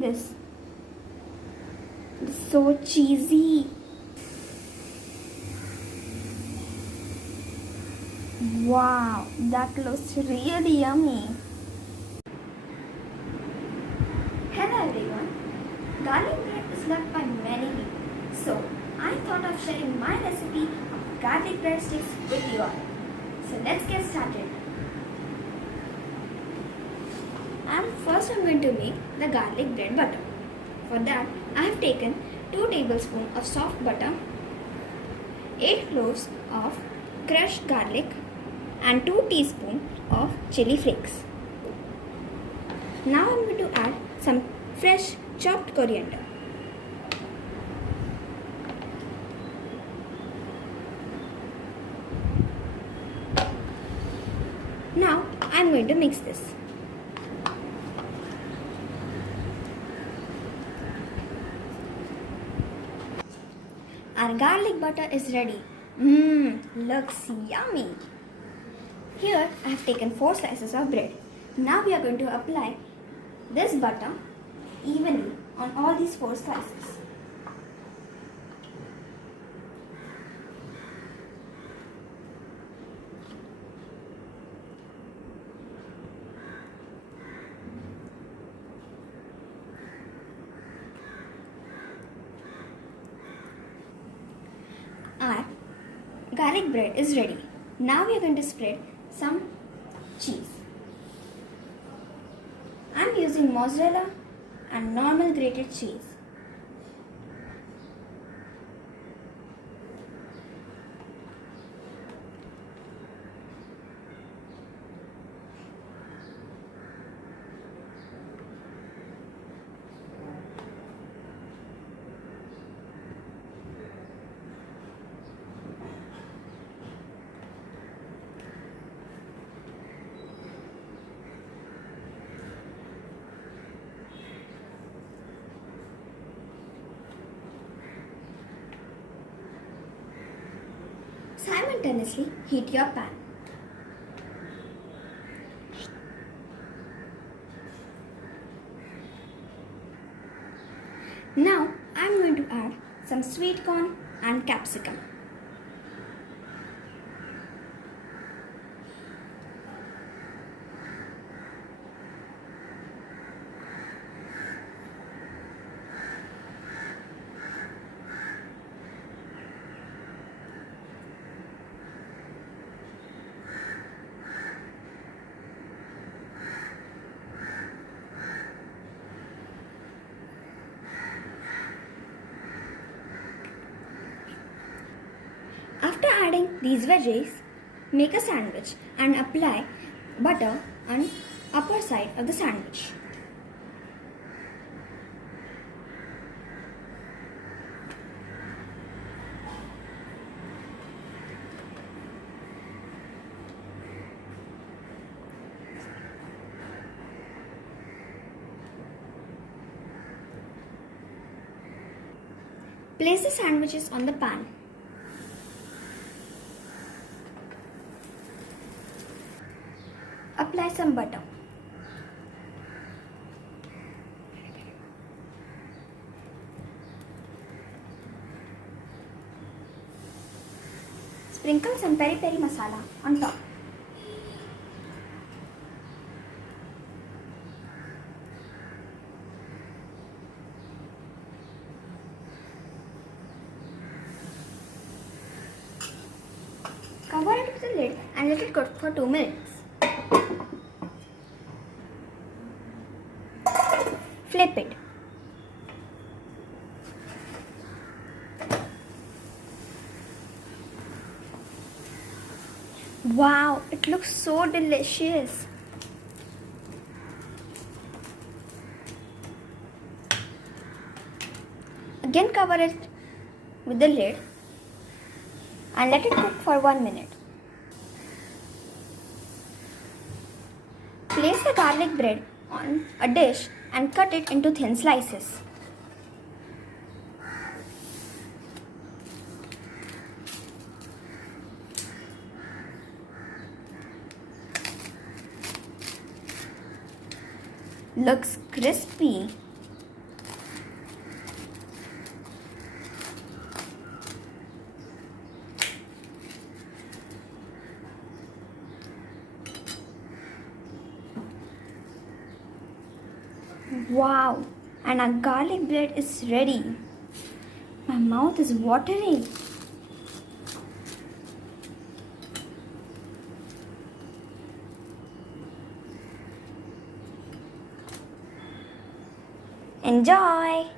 this. It's so cheesy. Wow, that looks really yummy. Hello everyone. Garlic bread is loved by many people. So, I thought of sharing my recipe of garlic bread sticks with you all. So, let's get started. First I'm going to make the garlic bread butter. For that, I have taken 2 tablespoons of soft butter, 8 cloves of crushed garlic and 2 teaspoons of chili flakes. Now I'm going to add some fresh chopped coriander. Now I'm going to mix this. Our garlic butter is ready. Looks yummy. Here I have taken 4 slices of bread. Now we are going to apply this butter evenly on all these 4 slices. Our garlic bread is ready. Now we are going to spread some cheese. I am using mozzarella and normal grated cheese. Simultaneously heat your pan. Now I am going to add some sweet corn and capsicum. After adding these veggies, make a sandwich and apply butter on upper side of the sandwich. Place the sandwiches on the pan. Apply some butter. Sprinkle some peri peri masala on top. Cover it with a lid and let it cook for 2 minutes. Flip it. Wow, it looks so delicious. Again cover it with the lid and let it cook for 1 minute. Place the garlic bread on a dish and cut it into thin slices. Looks crispy. Wow, and our garlic bread is ready. My mouth is watering. Enjoy!